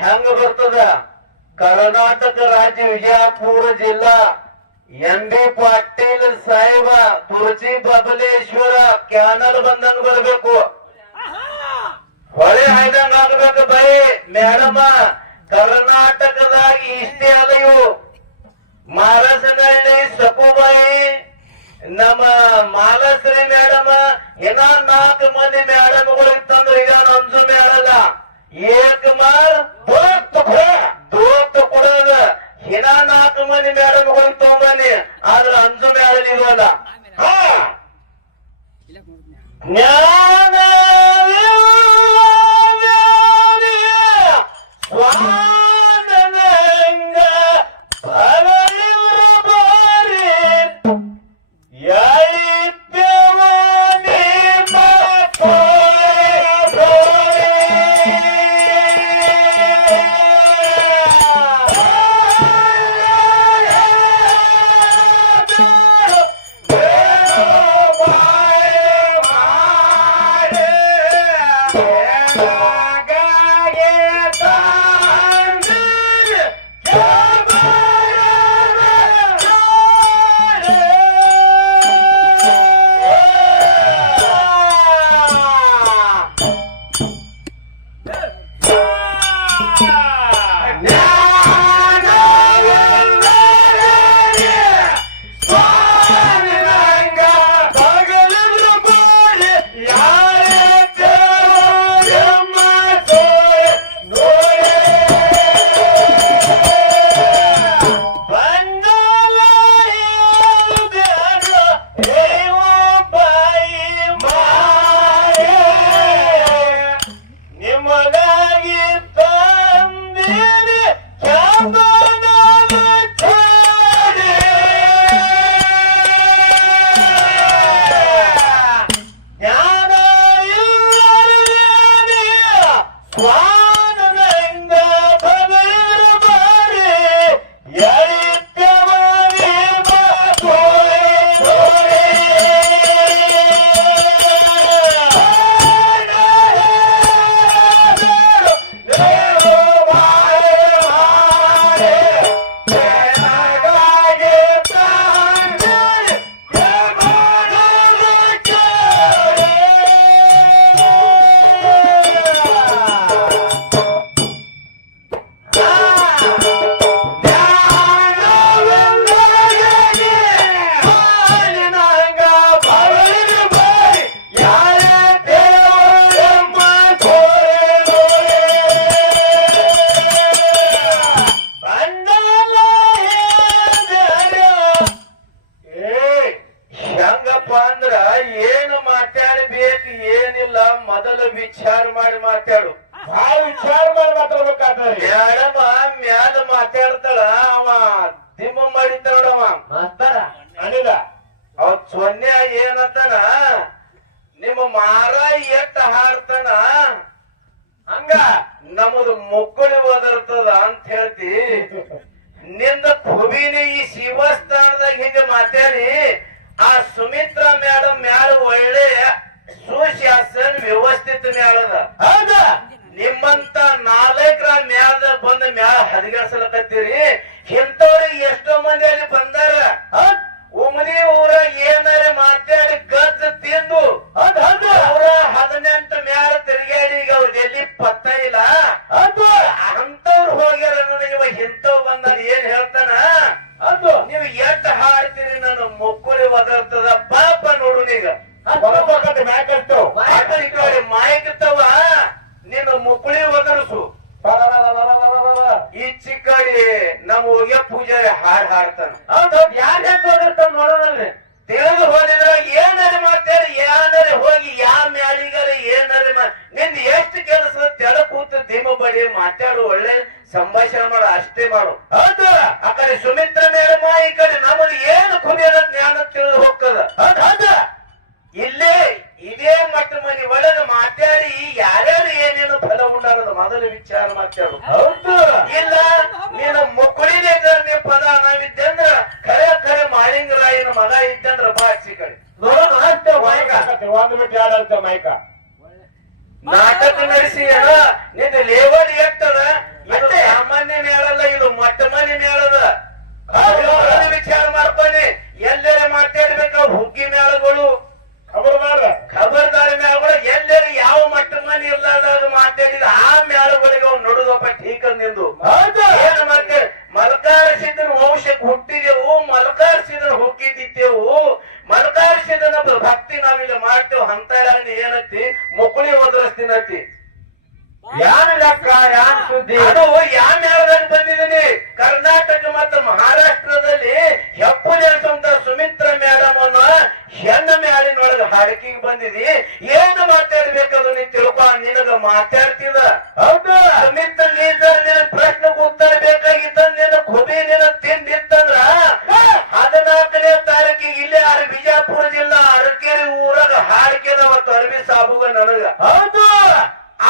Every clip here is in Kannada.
ಹೆಂಗ ಬರ್ತದ ಕರ್ನಾಟಕ ರಾಜ್ಯ ವಿಜಯಪುರ ಜಿಲ್ಲಾ ಎಂ.ಬಿ. ಪಾಟೀಲ್ ಸಾಹೇಬ ತುಳಸಿ ಬಬಲೇಶ್ವರ ಕ್ಯಾನಲ್ ಬಂದಂಗ ಬರ್ಬೇಕು, ಹೊಳೆ ಹಾಯ್ದಂಗ ಆಗ್ಬೇಕು. ಬೈ ಮೇಡಮ ಕರ್ನಾಟಕದಾಗ ಇಷ್ಟೇ ಅಲ್ಲ, ಇವು ಮಹಾರಾಷ್ಟ್ರದಲ್ಲಿ ಸಕುಬಾಯಿ ನಮ್ಮ ಮಾಲಶ್ರೀ ಮೇಡಮ ಇನ್ನ 4 ಮಂದಿ ಮೇಡಮ್ಗಳು ಇತ್ತಂದ್ರೆ ಈಗ ಅಂಜು ಮೇಡಲ್ಲ ಏಕ ಮಾರ್ ದೋತ್ ಕೊಡೋದ ಇನ್ನ 4 ಮಂದಿ ಮೇಡಮ್ಗಳು ತಗೊಂಬನ್ನಿ, ಆದ್ರೆ ಅಂಜು ಮೇಡಲ್ ಇರೋಲ್ಲ. ಜ್ಞಾನ ವಿಚಾರ ಮಾಡಿ ಮಾತಾಡು, ವಿಚಾರ ಮಾಡಿ ಮಾತಾಡ್ಬೇಕಾದ್ರೆ ಮೇಡಮ ಮ್ಯಾಲ ಮಾತಾಡ್ತಾಳ, ಅವ ದಿಮ್ಮ ಮಾಡಿತಾಳವ ಮಾಸ್ತರ ಅನಿಲ ಅವ್ ಸೊನ್ನೆ ಏನಂತಾನ, ನಿಮ್ಮ ಮಾರ ಎಟ್ಟ ಹಾಡ್ತಾನ ಹಂಗ ನಮ್ಮದು ಮುಕ್ಕುಳಿ ಓದಿರ್ತದ ಅಂತ ಹೇಳ್ತಿ. ನಿಂದ ಭೂಮಿನಿ ಈ ಶಿವಸ್ಥಾನದಾಗ ಹಿಂಗ ಮಾತಾಡಿ ಆ ಸುಮಿತ್ರಾ ಮೇಡಮ್ ಮ್ಯಾಲ ಒಳ್ಳೆ ಸುಶಾಸನ ವ್ಯವಸ್ಥಿತ ಮ್ಯಾಲದ. ಹೌದಾ ನಿಮ್ಮಂತ 4 ಮ್ಯಾಲ ಬಂದ ಮ್ಯಾಲ ಹದಗೆಡ್ಸಲಕತ್ತೀರಿ. ಇಂಥವ್ರಿಗೆ ಎಷ್ಟೋ ಮಂದಿ ಅಲ್ಲಿ ಬಂದಾರ. ಉಮದಿ ಊರ ಏನಾರ ಮಾತಾಡಿ ಗದ್ದ ತಿಂದು ಅವ್ರ 18 ಮ್ಯಾಲ ತಿರುಗಾಡಿ ಈಗ ಅವ್ರ ಎಲ್ಲಿ ಪತ್ತ ಇಲ್ಲ. ಅಂತವ್ರು ಹೋಗ್ಯಾರ ನೋಡಿ. ಇವ ಇಂಥವ್ ಬಂದಾರ ಏನ್ ಹೇಳ್ತಾನ, ನೀವು ಎಷ್ಟ ಹಾಡ್ತೀರಿ ನನ್ನ ಮುಕ್ಕುಳಿ ಒದರ್ತದ ಪಾಪ ನೋಡು. ಈಗ ಮಾಯಕತ್ತವ ನೀನು ಮುಕ್ಕುಳಿ ಒದರ್ಸು. ಈ ಚಿಕ್ಕಡಿ ನಮ್ಮ ಹೋಗ್ಯ ಪೂಜಾರಿ ಹಾಡ್ತಾನ. ಯಾರ ಒದರ್ತಾನ ನೋಡೋಣ. ತಿಳಿದು ಹೋದಿದ್ರ ಏನಾರ ಮಾಡ್ತಾರೆ, ಏನಾರ ಹೋಗಿ ಯಾವ ಮ್ಯಾಲಿಗಾರ ಏನಾರ ನಿಂದ ಎಷ್ಟು ಕೆಲಸ ತೆಳ ಕೂತು ದಿಮ ಬಡಿ ಮಾತಾಡು, ಒಳ್ಳೆ ಸಂಭಾಷಣೆ ಮಾಡು, ಅಷ್ಟೇ ಮಾಡು. ಹೌದು. ಆ ಕಡೆ ಸುಮಿತ್ರ ಮೇಡಮ, ಈ ಕಡೆ ನಮಗೆ ಏನು ಕುಡಿಯೋದ ಜ್ಞಾನ ತಿಳಿದು ಹೋಗ್ತದ. ಇಲ್ಲೇ ಇದೇ ಮಟ್ಟ ಮನಿ ಒಳಗೆ ಮಾತಾಡಿ ಯಾರ್ಯಾರು ಏನೇನು ಫಲ ಉಂಟಾರದ ಮೊದಲು ವಿಚಾರ ಮಾತಾಡು. ಹೌದು. ಇಲ್ಲ ನೀನು ಮುಕ್ಕುಳಿನೇ ನೀ ಪದ ನಾವಿದ್ದಂದ್ರ ಖರೆ ಮಾಳಿಂಗರಾಯನ ಮಗ ಇದ್ದಂದ್ರ ಬಾ ಹಚ್ಚಿ ಕಡೆ ನೋಡೋಣ. ಅಷ್ಟೇ ಮೈಕ ನಾಟಕ ನಡೆಸಿ ಅಲ್ಲ ನಿನ್ನ ಲೇವಲ್ ಎಟ್ಟದ. ಇದು ಸಾಮಾನ್ಯ ಮೇಳಲ್ಲ, ಇದು ಮೊಟ್ಟ ಮನಿ ಮೇಳದ. ವಿಚಾರ ಮಾಡ್ಕೊನಿ. ಎಲ್ಲರೇ ಮಾತಾಡ್ಬೇಕ ಹುಗ್ಗಿ ಮೇಳಗಳು, ಖಬರ್ದಾರಿ ಮೇಳಗಳು. ಎಲ್ಲರೂ ಯಾವ ಮಟ್ಟ ಮನಿ ಇರ್ಲಾರ್ದಾಗ ಮಾತಾಡಿದ ಆ ಮೇಳಗಳಿಗೆ ಅವ್ನು ನೋಡುದಪ್ಪ ಠೀಕ ನಿಂದು. ಏನು ಮಾಡ್ತೇವೆ, ಮಲ್ಕಾರಿಸಿದ್ರ ವಂಶಕ್ಕೆ ಹುಟ್ಟಿದೆವು, ಮಲ್ಕಾರಿಸಿದ್ರ ಹುಕ್ಕಿದ್ದೆವು, ಮಲ್ಕಾರಿಸಿದ ಭಕ್ತಿ ನಾವಿಲ್ಲಿ ಮಾಡ್ತೇವೆ. ಅಂತ ಏನತ್ತಿ ಮುಕ್ಕುಳಿ ಒದರಿಸ್ತೀನತ್ತಿ. ಯಾನ್ ಲೆಕ್ಕ ಯಾನ್ ಸುದ್ದಿ ಅದು ಯಾವ ಮೇಳದಾಗ ಬಂದಿದ್ದೀನಿ. ಕರ್ನಾಟಕ ಮತ್ತು ಮಹಾರಾಷ್ಟ್ರದಲ್ಲಿ ಹೆಪ್ಪು ದೇಶಂತ ಸುಮಿತ್ರ ಮೇಡಮ್ ಅನ್ನ ಹೆಣ್ಣು ಮೇಳಿನೊಳಗೆ ಹಾಡಿಕೆಗೆ ಬಂದಿದಿ. ಏನು ಮಾತಾಡ್ಬೇಕದು ನೀ ತಿಳ್ಕೊ. ನಿನಗ ಮಾತಾಡ್ತಿದ. ಹೌದು. ಸುಮಿತ್ರ ನೀದರ್ ನಿನ ಪ್ರಶ್ನೆಗೆ ಉತ್ತರ ಬೇಕಾಗಿತ್ತ. ನಿನ್ನ ಖುಬಿ ನಿನ ತಿಂದಿತ್ತಂದ್ರ 14ನೇ ತಾರೀಕಿಗೆ ಇಲ್ಲೇ ಬಿಜಾಪುರ ಜಿಲ್ಲಾ ಅರಕೆರೆ ಊರಾಗ ಹಾಡಿಕೆದ ಅವತ್ತು ಅರಬಿ ಸಾಬುಗ ನನಗ. ಹೌದು.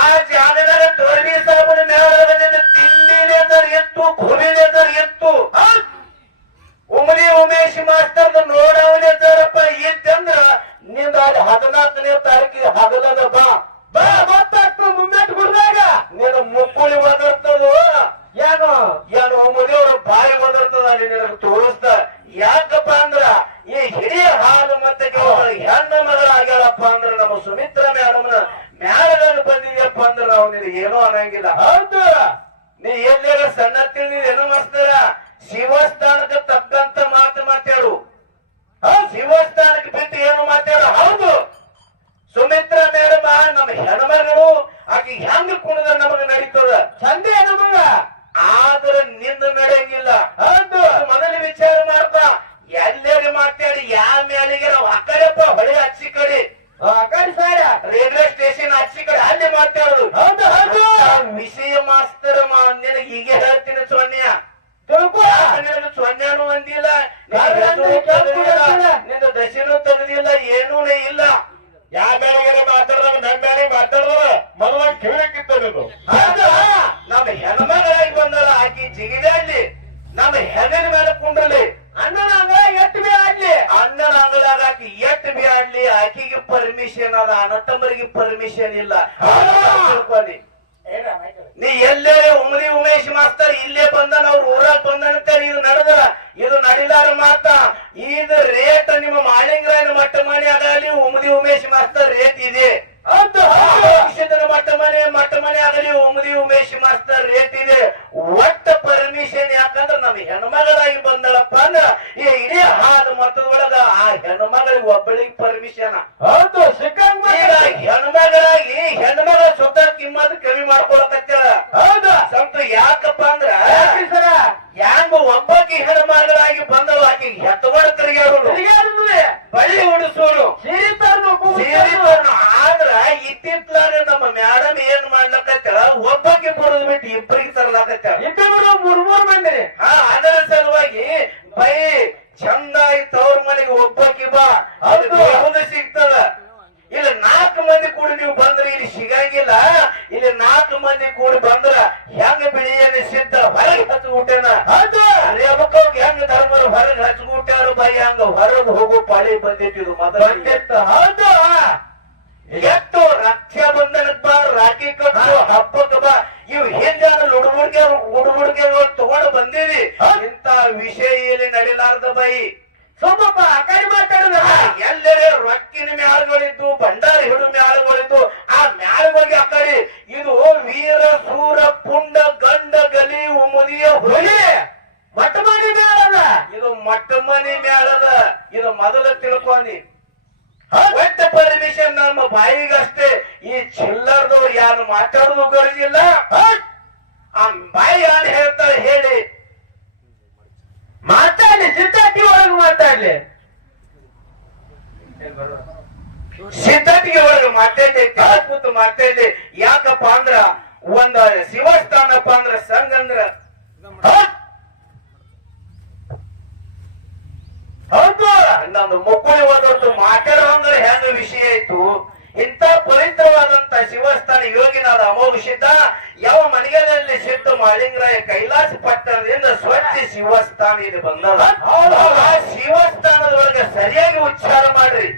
ಆ ಜಾಗದಾಗ ತೊರಬಿ ಸಾಬನ ಮೇಳದ ತಿಂಡಿನೇದರ್ ಎತ್ತು, ಖುಬಿನೇದರ್ ಎತ್ತು. ಉಮಲಿ ಉಮೇಶ್ ಮಾಸ್ತರ್ ನೋಡವನೇದರಪ್ಪ ಇತ್ತಂದ್ರ ನಿಂದ ಅಲ್ಲಿ 14ನೇ ತಾರೀಕಿಗೆ ಹಗಲದ ಬಾ ಗೊತ್ತಾಗ್ತದ. ಮುಮ್ಮೆಟ್ ಗುಡ್ದಾಗ ನೀನು ಮುಕ್ಕುಳಿ ಒದರ್ತದ. ಏನು ಉಮಲಿಯವ್ರ ಬಾಯಿ ಒದರ್ತದ. ಅಲ್ಲಿ ನಿನಗೆ ತೋರಿಸ್ತ. ಯಾಕಪ್ಪ ಅಂದ್ರ ಈ ಹಿರಿಯ ಹಾಲು ಮತ್ತೆ ಹೆಣ್ಣು ಮಗಳಾಗ್ಯಾಳಪ್ಪ ಅಂದ್ರ ನಮ್ಮ ಸುಮಿತ್ರ ಮೇಡಮ್ನ ಮ್ಯಾಲದಲ್ಲಿ ಬಂದಿದ್ಯಪ್ಪ ಅಂದ್ರ ನಾವು ನಿನಗೆ ಏನೋ ಅನ್ನಂಗಿಲ್ಲ. ಹೌದು. ನೀ ಎಲ್ಲೆಲ್ಲ ಸಣ್ಣ ತಿಳಿ ಏನೋ ಮಾಡ್ತಾರ. ಶಿವಸ್ಥಾನಕ್ಕೆ ತಕ್ಕಂತ ಮಾತು ಮಾತಾಡು. ಶಿವಸ್ಥಾನಕ್ಕೆ ಬಿಟ್ಟು ಏನು ಮಾತಾಡು. ಹೌದು. ಸುಮಿತ್ರ ಮೇಡಮ ನಮ್ಮ ಹೆಣ್ಮಗಳು. ಆಕೆ ಹೆಂಗ ಕುಣಿದ್ರೆ ನಮಗ ನಡೀತದ ಚಂದೇ ನಮಗ. ಆದ್ರೆ ನಿಂದ ನಡೆಯಂಗಿಲ್ಲ. ಹೌದು. ಮೊದಲು ವಿಚಾರ ಮಾಡ್ತಾ ಎಲ್ಲರೂ ಮಾತಾಡಿ ಯಾವ ಮ್ಯಾಲಿಗೆ ನಾವು ಆ ಕಡೆಪ್ಪ ಹೊಳೆ ಹಚ್ಚಿ ಕಡೆ ರೈಲ್ವೆ ಸ್ಟೇಷನ್ ಹಚ್ಚಿ ಕಡೆ ಅಲ್ಲಿ ಮಾತಾಡುದು. ಹೌದು. ಹೌದು. ವಿಷಯ ಮಾಸ್ತರ ನಿನಗೆ ಹೀಗೆ ಹೇಳ್ತೀನಿ ಸೊನ್ಯ. ಸೊನ್ಯಾನು ಅಂದಿಲ್ಲ, ನಿಂದ ದಶಿನೂ ತೆಗೆದಿಲ್ಲ, ಏನೂ ಇಲ್ಲ. ಯಾವ ಮೇಲೆಗೆ ಮಾತಾಡಿದಾಗ ನನ್ನ ಮೇಲೆ ಮಾತಾಡಿದ್ರ ಮನವ ಕೇಳಕ್ಕಿತ್ತು. ನಮ್ಮ ಹೆಣ್ಮಗಳಾಗಿ ಬಂದಾಳ ಆಕಿ ಜಿಗಿದಲ್ಲಿ ನಮ್ಮ ಹೆಣ್ಣಿನ ಮೇಲೆ ಕುಂಡ್ರಲಿ. ಅಣ್ಣನ ಅಂಗಳ ಎಟ್ಟು ಬಿ ಆಡ್ಲಿ. ಅಣ್ಣನ ಅಂಗಳಾಗ ಆಕಿ ಎಟ್ಟು ಬಿ ಆಡ್ಲಿ. ಆಕಿಗೆ ಪರ್ಮಿಷನ್ ಅದ, ಅಣ್ಣತಮ್ಮರಿಗೆ ಪರ್ಮಿಷನ್ ಇಲ್ಲ. ತಿಳ್ಕೊಳ್ಳಿ. ನೀ ಎಲ್ಲೇ ಉಮರಿ ಉಮೇಶ್ ಮಾಸ್ತರ್ ಇಲ್ಲೇ ಬಂದಾನ, ಅವ್ರ ಊರಾಗ ಬಂದಂತೇಳಿ ಇದು ನಡೆದ. ಇದು ನಡಿಲಾರ ಮಾತ. ಇದು ರೇಟ್ ನಿಮ್ಮ ಮಾಳಿಂಗರಾಯನ ಮಟ್ಟ ಮನೆ ಆಗಲಿ ಉಮದಿ ಉಮೇಶ್ ಮಾಸ್ತರ್ ರೇಟ್ ಇದೆ. ಮಟ್ಟ ಮನೆ ಆಗಲಿ ಉಮದಿ ಉಮೇಶ್ ಮಾಸ್ತರ್ ರೇಟ್ ಇದೆ. ಒಟ್ಟ ಪರ್ಮಿಷನ್ ಯಾಕಂದ್ರ ನಮ್ ಹೆಣ್ಮಗಳಾಗಿ ಬಂದಳಪ್ಪ ಅಂದ್ರ ಈ ಇಡೀ ಹಾಲು ಮತದೊಳಗ ಆ ಹೆಣ್ಮಗಳಿಗೆ ಒಬ್ಬಳಿಗೆ ಪರ್ಮಿಷನ್. ಹೌದು. ಈಗ ಹೆಣ್ಮಗಳಾಗಿ ಹೆಣ್ಮಗಳ ಸ್ವತಃ ಕಿಮ್ಮತ್ ಕಮ್ಮಿ ಮಾಡ್ಕೊಳಕತ್ತಾಳ. ಹೌದು. ಸ್ವಲ್ಪ ಯಾಕಪ್ಪ ಅಂದ್ರ ಹ್ಯಾಂಗ ಒಬ್ಬಾಕಿ ಹೆಣ್ಮಗಳಾಗಿ ಬಂದಳು ಆಕಿಗೆ ಹೆತ್ತವಾಡ ತಿರುಗಾಡೋದು, ಬಳಿ ಉಡಿಸೋದು, ಆದ್ರ ಇತ್ತಿತ್ಲಾಗ ನಮ್ಮ ಮೇಡಮ್ ಏನ್ ಮಾಡ್ಲಕತ್ತಾಳ, ಒಬ್ಬಾಕಿ ಬರೋದು ಬಿಟ್ಟು ಇಬ್ಬರಿಗೆ ತರ್ಲಾಕತ್ತಾಳ. ಇಬ್ಬರು 3 ಮಂದಿ. ಅದರ ಸಲುವಾಗಿ ಬೈ ಚಂದ ಆಯ್ತು ಅವ್ರ ಮನೆಗೆ ಒಬ್ಬಾಕಿ ಬಾ, ಅದು ಸಿಗ್ತದ. ಇಲ್ಲಿ 4 ಮಂದಿ ಕೂಡಿ ನೀವು ಬಂದ್ರೆ ಇಲ್ಲಿ ಸಿಗಂಗಿಲ್ಲ. ಇಲ್ಲಿ 4 ಮಂದಿ ಕೂಡಿ ಬಂದ್ರ ಹೆಂಗ ಬಿಳಿಯನ್ನ ಸಿದ್ಧ ಹೊರಗೆ ಹಚ್ಚಿಬಿಟ್ಟೇನ. ಹೆಂಗ ಧರ್ಮರು ಹೊರಗೆ ಹಚ್ಚಿಬಿಟ್ಟಾರು ಬೈ ಹಂಗ ಹೊರಗೆ ಹೋಗೋ ಪಾಳಿ ಬಂದಿತ್ತು ಮೊದಲು. ಹೌದು. ಎಷ್ಟು ರಕ್ಷಾ ಬಂಧನಕ್ ಬಾ, ರಾಖಿ ಕಟ್ಟು, ಹಬ್ಬಕ್ ಬಾ, ಇವ್ ಹಿಂದೆ ಉಡುಗುಡ್ಗೆಗಳು ತಗೊಂಡು ಬಂದೀವಿ. ಇಂತ ವಿಷಯ ಇಲ್ಲಿ ನಡಿಲಾರ್ದ ಬೈ. ಸೋಮಪ್ಪ ಆ ಕಡೆ ಮಾತಾಡೋದಲ್ಲ. ಎಲ್ಲರೇ ರೊಕ್ಕಿನ ಮ್ಯಾಳುಗಳಿದ್ದು, ಭಂಡಾರಿ ಹಿಡು ಮ್ಯಾಳುಗಳಿದ್ದು, ಆ ಮ್ಯಾಳುಗಳಿಗೆ ಆ ಕಡೆ ಇದು ವೀರ ಸೂರ ಪುಂಡ ಗಂಡ ಗಲಿ ಮುದಿಯ ಹುಲಿ ಮಟ್ಟ ಮನೆ ಮೇಳದ. ಇದು ಮೊಟ್ಟ ಮನಿ ಮ್ಯಾಳದ. ಇದು ಮೊದಲ ತಿಳ್ಕೊಂಡಿ. ಒಟ್ಟ ಪರ್ಮಿಷನ್ ನಮ್ಮ ಬಾಯಿಗಷ್ಟೇ. ಈ ಚಿಲ್ಲರ್ದವ್ರು ಯಾರು ಮಾತಾಡೋದು ಗರಜಿಲ್ಲ. ಆ ಬಾಯಿ ಯಾರು ಹೇಳ್ತಾರೆ ಹೇಳಿ. ಮಾತಾಡ್ಲಿ, ಸಿದ್ಧಾರ್ಥಿ ಒಳಗೆ ಮಾತಾಡ್ಲಿ. ಸಿದ್ಧಟಿಗೆ ಒಳಗೆ ಮಾತಾಡ್ಲಿ, ಕೂತು ಮಾತಾಡ್ಲಿ. ಯಾಕಪ್ಪ ಅಂದ್ರ ಒಂದ ಶಿವಸ್ಥಾನಪ್ಪ ಅಂದ್ರ ಸಂಘ ಅಂದ್ರ ಹೌದು. ನಂದು ಮುಕ್ಕುಳಿ ಹೋದೊಟ್ಟು ಮಾತಾಡುವಂದ್ರೆ ಹೆಂಗ ವಿಷಯ ಆಯ್ತು. ಇಂಥ ಪವಿತ್ರವಾದಂತ ಶಿವಸ್ಥಾನ ಯೋಗಿನಾದ ಅಮೋಘ ಸಿದ್ಧ ಯಾವ ಮನೆಯಲ್ಲಿ ಸಿದ್ಧ ಮಾಳಿಂಗರಾಯ ಕೈಲಾಸ ಪಟ್ಟಣದಿಂದ ಸ್ವಚ್ಛ ಶಿವಸ್ಥಾನ ಇದು ಬಂದದ. ಆ ಶಿವಸ್ಥಾನದೊಳಗೆ ಸರಿಯಾಗಿ ಉಚ್ಚಾರ ಮಾಡ್ರಿ.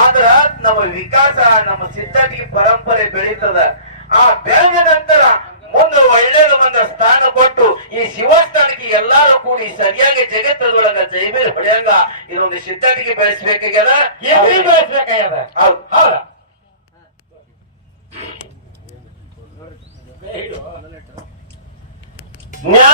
ಆದ್ರ ನಮ್ಮ ವಿಕಾಸ, ನಮ್ಮ ಸಿದ್ಧಟಿಗೆ ಪರಂಪರೆ ಬೆಳೀತದ. ಆ ಬೆಳೆದ ನಂತರ ಮುಂದೆ ಒಳ್ಳೆಯ ಒಂದು ಸ್ಥಾನ ಕೊಟ್ಟು ಈ ಶಿವಸ್ಥಾನಕ್ಕೆ ಎಲ್ಲಾರು ಕೂಡಿ ಸರಿಯಾಗಿ ಜಗತ್ತದೊಳಗ ಜೈಬೀರ್ ಹೊಡೆಯಂಗ ಇದೊಂದು ಸಿದ್ಧಟಿಗೆ ಬೆಳೆಸ್ಬೇಕಾಗ್ಯದ. ಬೆಳೆಸ್ಬೇಕಾಗ್ಯದ. ಹೌದು. ಹೌದ. ನ್ಯಾಯ